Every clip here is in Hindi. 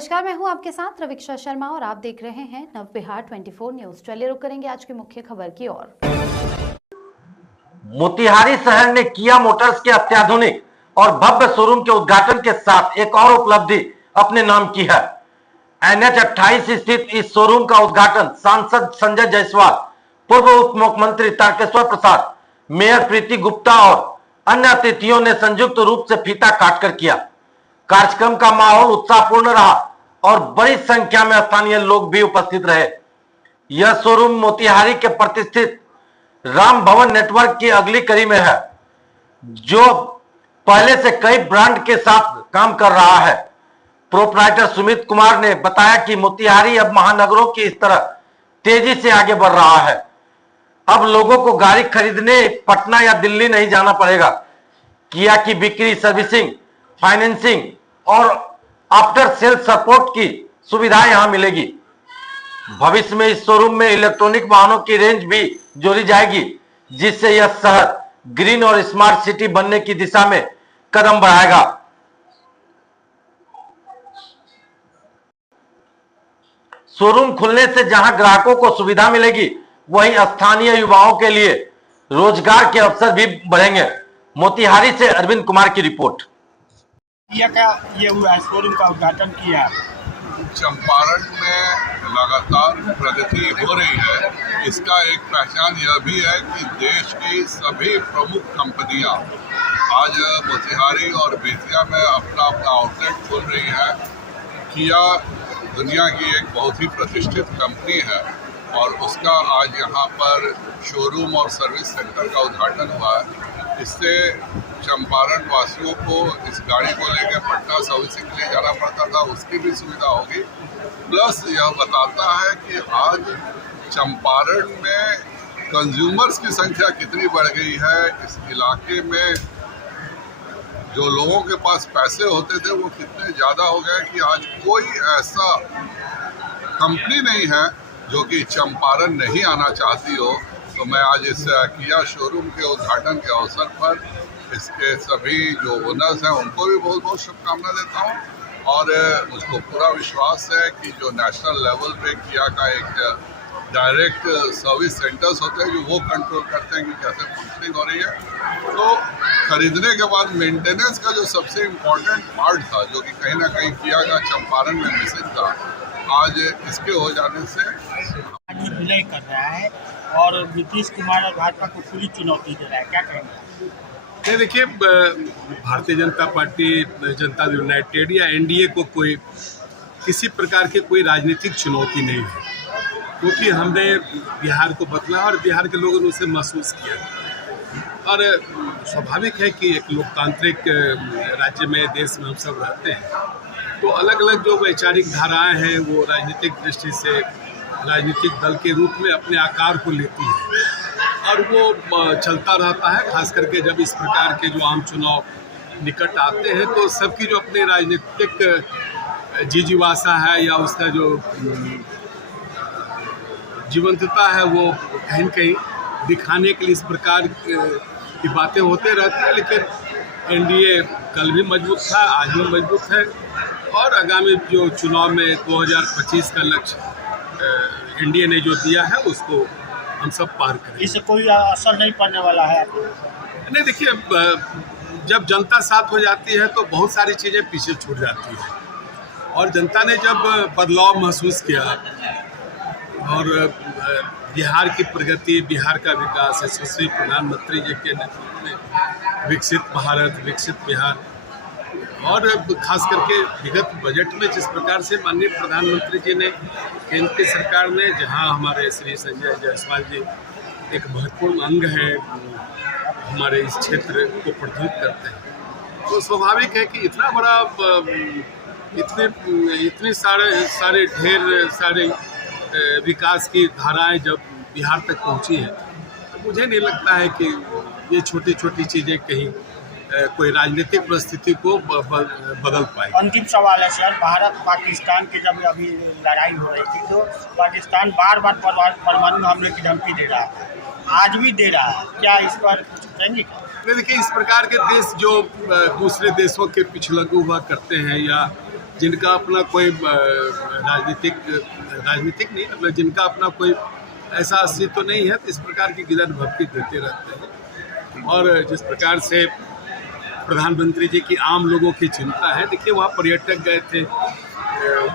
नमस्कार, मैं हूं आपके साथ रविक्षा शर्मा और आप देख रहे हैं नव बिहार 24 न्यूज। चलिए रुक करेंगे आज की मुख्य खबर की ओर। मोतिहारी शहर ने किया मोटर्स के अत्याधुनिक और भव्य शोरूम के उद्घाटन के साथ एक और उपलब्धि अपने नाम की है। NH 28 स्थित इस शोरूम का उद्घाटन सांसद संजय जायसवाल, पूर्व उप मुख्यमंत्री तारकेश्वर प्रसाद, मेयर प्रीति गुप्ता और अन्य अतिथियों ने संयुक्त रूप से फीता काटकर किया। कार्यक्रम का माहौल उत्साहपूर्ण रहा और बड़ी संख्या में स्थानीय लोग भी उपस्थित रहे। यह शोरूम मोतिहारी के प्रतिष्ठित राम भवन नेटवर्क की अगली कड़ी में है, जो पहले से कई ब्रांड के साथ काम कर रहा है। प्रोप्राइटर सुमित कुमार ने बताया कि मोतिहारी अब महानगरों की इस तरह तेजी से आगे बढ़ रहा है। अब लोगों को गाड़ी खरीदने पटना या दिल्ली नहीं जाना पड़ेगा। किया की बिक्री, सर्विसिंग, फाइनेंसिंग और आफ्टर सेल सपोर्ट की सुविधाएं यहां मिलेगी। भविष्य में इस शोरूम में इलेक्ट्रॉनिक वाहनों की रेंज भी जोड़ी जाएगी, जिससे यह शहर ग्रीन और स्मार्ट सिटी बनने की दिशा में कदम बढ़ाएगा। शोरूम खुलने से जहां ग्राहकों को सुविधा मिलेगी, वहीं स्थानीय युवाओं के लिए रोजगार के अवसर भी बढ़ेंगे। मोतिहारी से अरविंद कुमार की रिपोर्ट। ये हुआ है, शोरूम का उद्घाटन किया। चंपारण में लगातार प्रगति हो रही है। इसका एक पहचान यह भी है कि देश की सभी प्रमुख कंपनियां आज मोतिहारी और बेतिया में अपना आउटलेट खोल रही है। किया दुनिया की एक बहुत ही प्रतिष्ठित कंपनी है और उसका आज यहाँ पर शोरूम और सर्विस सेंटर का उद्घाटन हुआ है। इससे चंपारण वासियों को इस गाड़ी को लेकर पटना सर्विसिंग के लिए जाना पड़ता था, उसकी भी सुविधा होगी। प्लस यह बताता है कि आज चंपारण में कंज्यूमर्स की संख्या कितनी बढ़ गई है। इस इलाके में जो लोगों के पास पैसे होते थे वो कितने ज़्यादा हो गए कि आज कोई ऐसा कंपनी नहीं है जो कि चंपारण नहीं आना चाहती हो। तो मैं आज इस किया शोरूम के उद्घाटन के अवसर पर इसके सभी जो ओनर्स हैं उनको भी बहुत बहुत शुभकामना देता हूं और मुझको पूरा विश्वास है कि जो नेशनल लेवल पे किया का एक डायरेक्ट सर्विस सेंटर्स होते हैं जो वो कंट्रोल करते हैं कि कैसे फंक्शनिंग हो रही है। तो खरीदने के बाद मेंटेनेंस का जो सबसे इम्पोर्टेंट पार्ट था, जो कि कहीं ना कहीं किया का चंपारण में मिसिंग था, आज इसके हो जाने से विलय कर रहा है और नीतीश कुमार और भाजपा को पूरी चुनौती दे रहा है। क्या कहेंगे? देखिए, भारतीय जनता पार्टी, जनता दल यूनाइटेड या NDA को कोई किसी प्रकार की कोई राजनीतिक चुनौती नहीं है, क्योंकि हमने बिहार को बदला और बिहार के लोगों ने उसे महसूस किया। और स्वाभाविक है कि एक लोकतांत्रिक राज्य में, देश में हम सब रहते हैं, तो अलग अलग जो वैचारिक धाराएं हैं वो राजनीतिक दृष्टि से राजनीतिक दल के रूप में अपने आकार को लेती है और वो चलता रहता है। खास करके जब इस प्रकार के जो आम चुनाव निकट आते हैं तो सबकी जो अपनी राजनीतिक जिजीवासा है या उसका जो जीवंतता है वो कहीं न कहीं दिखाने के लिए इस प्रकार की बातें होते रहती हैं। लेकिन NDA कल भी मजबूत था, आज भी मजबूत है और आगामी जो चुनाव में 2025 का लक्ष्य NDA ने जो दिया है उसको हम सब पार करें। इससे कोई असर नहीं पड़ने वाला है? नहीं, देखिए, जब जनता साथ हो जाती है तो बहुत सारी चीज़ें पीछे छूट जाती हैं और जनता ने जब बदलाव महसूस किया और बिहार की प्रगति, बिहार का विकास, यशस्वी प्रधानमंत्री जी के नेतृत्व में विकसित भारत, विकसित बिहार और खास करके विगत बजट में जिस प्रकार से माननीय प्रधानमंत्री जी ने, केंद्र की सरकार ने, जहां हमारे श्री संजय जायसवाल जी एक महत्वपूर्ण अंग है, हमारे इस क्षेत्र को प्रतिनिधित्व करते हैं, तो स्वाभाविक है कि इतना बड़ा इतने सारे ढेर सारे विकास की धाराएं जब बिहार तक पहुंची हैं, तो मुझे नहीं लगता है कि ये छोटी छोटी चीज़ें कहीं कोई राजनीतिक परिस्थिति को बदल पाए। अंतिम सवाल है सर, भारत पाकिस्तान की जब अभी लड़ाई हो रही थी तो पाकिस्तान बार बार परमाणु हमले की धमकी दे रहा है, आज भी दे रहा है, क्या इस पर कुछ कहेंगे? देखिए, इस प्रकार के देश जो दूसरे देशों के पिछलग्गू हुआ करते हैं या जिनका अपना कोई राजनीतिक नहीं, मतलब जिनका अपना कोई ऐसा अस्तित्व तो नहीं है, तो इस प्रकार की गिरद भक्ति करते रहते हैं। और जिस प्रकार से प्रधानमंत्री जी की आम लोगों की चिंता है, देखिए वहाँ पर्यटक गए थे,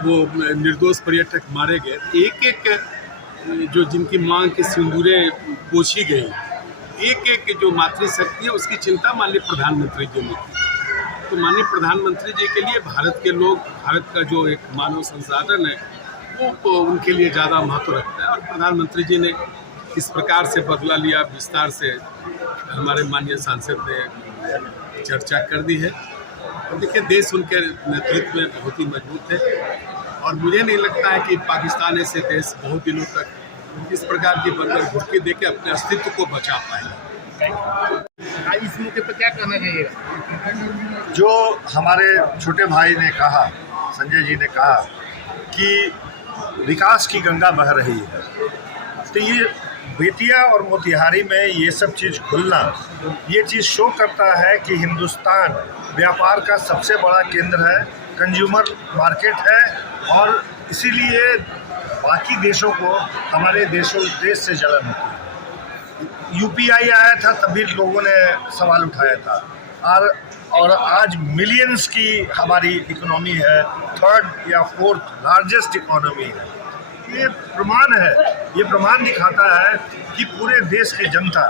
वो निर्दोष पर्यटक मारे गए, एक एक जो जिनकी मांग की सिंदूरें पोछी गई, एक एक जो मातृशक्ति है उसकी चिंता माननीय प्रधानमंत्री जी ने की। तो माननीय प्रधानमंत्री जी के लिए भारत के लोग, भारत का जो एक मानव संसाधन है वो तो उनके लिए ज़्यादा महत्व रखता है। और प्रधानमंत्री जी ने किस प्रकार से बदला लिया, विस्तार से हमारे माननीय सांसद ने चर्चा कर दी है। और देखिए देश उनके नेतृत्व में बहुत ही मजबूत है, और मुझे नहीं लगता है कि पाकिस्तान ऐसे देश बहुत दिनों तक इस प्रकार की बंदर घुटकी दे के अपने अस्तित्व को बचा पाएंगे। आज इस मौके पर क्या कहना चाहिए? जो हमारे छोटे भाई ने कहा, संजय जी ने कहा कि विकास की गंगा बह रही है, तो ये बेतिया और मोतिहारी में ये सब चीज़ खुलना, ये चीज़ शो करता है कि हिंदुस्तान व्यापार का सबसे बड़ा केंद्र है, कंज्यूमर मार्केट है, और इसीलिए बाकी देशों को हमारे देश से जलन होती है। यूपीआई आया था तभी लोगों ने सवाल उठाया था, और आज मिलियंस की हमारी इकोनॉमी है, 3rd या 4th लार्जेस्ट इकोनॉमी है। ये प्रमाण है, ये प्रमाण दिखाता है कि पूरे देश की जनता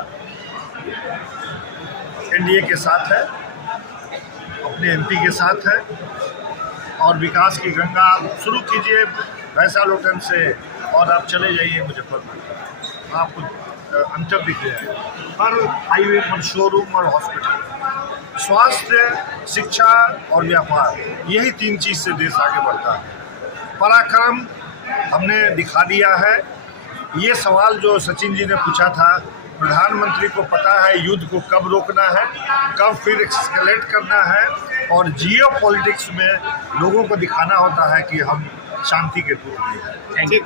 एनडीए के साथ है, अपने एमपी के साथ है, और विकास की गंगा आप शुरू कीजिए भैंसालोटन से और आप चले जाइए मुजफ्फरपुर, आपको अंतर दिख जाएगा। हर हाईवे पर शोरूम और हॉस्पिटल, स्वास्थ्य, शिक्षा और व्यापार, यही 3 चीज़ से देश आगे बढ़ता है। पराक्रम हमने दिखा दिया है। ये सवाल जो सचिन जी ने पूछा था, प्रधानमंत्री को पता है युद्ध को कब रोकना है, कब फिर एक्सकेलेट करना है, और जियो पॉलिटिक्स में लोगों को दिखाना होता है कि हम शांति के दूत हैं। Thank you.